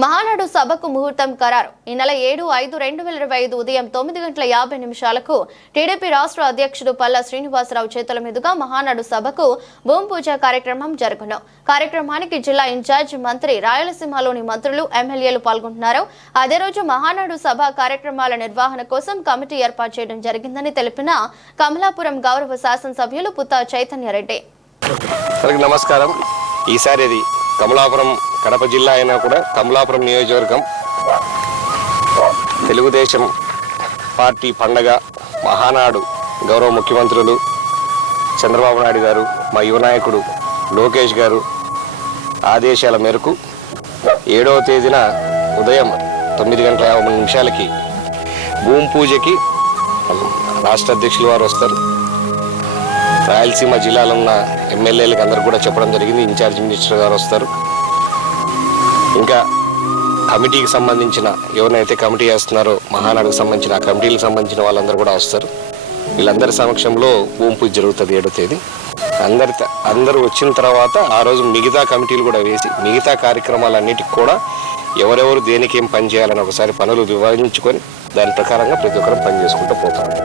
మహానాడు సభకు ముహూర్తం ఖరారు. ఈ నెల 7/5/2025 ఉదయం 9:50 టీడీపీ రాష్ట్ర అధ్యక్షుడు పల్లా శ్రీనివాసరావు చేతుల మీదుగా మహానాడు సభకు భూమి పూజ కార్యక్రమం జరుగును. కార్యక్రమానికి జిల్లా ఇన్ఛార్జ్ మంత్రి, రాయలసీమలోని మంత్రులు, ఎమ్మెల్యేలు పాల్గొంటున్నారు. అదే రోజు మహానాడు సభ కార్యక్రమాల నిర్వహణ కోసం కమిటీ ఏర్పాటు చేయడం జరిగిందని తెలిపిన కమలాపురం గౌరవ శాసనసభ్యులు పుత్తా చైతన్యరెడ్డి. నమస్కారం. ఈసారి కమలాపురం కడప జిల్లా అయినా కూడా కమలాపురం నియోజకవర్గం తెలుగుదేశం పార్టీ పండగ మహానాడు గౌరవ ముఖ్యమంత్రులు చంద్రబాబు నాయుడు గారు, మా యువ నాయకుడు లోకేష్ గారు ఆదేశాల మేరకు 7వ తేదీన ఉదయం 9:50 భూమి పూజకి రాష్ట్ర అధ్యక్షుల వారు వస్తారు. రాయలసీమ జిల్లాలో ఉన్న ఎమ్మెల్యేలకు అందరూ కూడా చెప్పడం జరిగింది. ఇన్ఛార్జ్ మినిస్టర్ గారు వస్తారు. ఇంకా కమిటీకి సంబంధించిన ఎవరైతే కమిటీ చేస్తున్నారో మహానాడుకు సంబంధించిన ఆ కమిటీలకు సంబంధించిన వాళ్ళందరూ కూడా వస్తారు. వీళ్ళందరి సమక్షంలో భూమి పూజ జరుగుతుంది 7వ తేదీ. అందరూ వచ్చిన తర్వాత ఆ రోజు మిగతా కమిటీలు కూడా వేసి మిగతా కార్యక్రమాలన్నిటికి కూడా ఎవరెవరు దేనికి ఏం పని చేయాలని ఒకసారి పనులు వివరించుకొని దాని ప్రకారంగా ప్రతి ఒక్కరు పని చేసుకుంటూ పోతారు.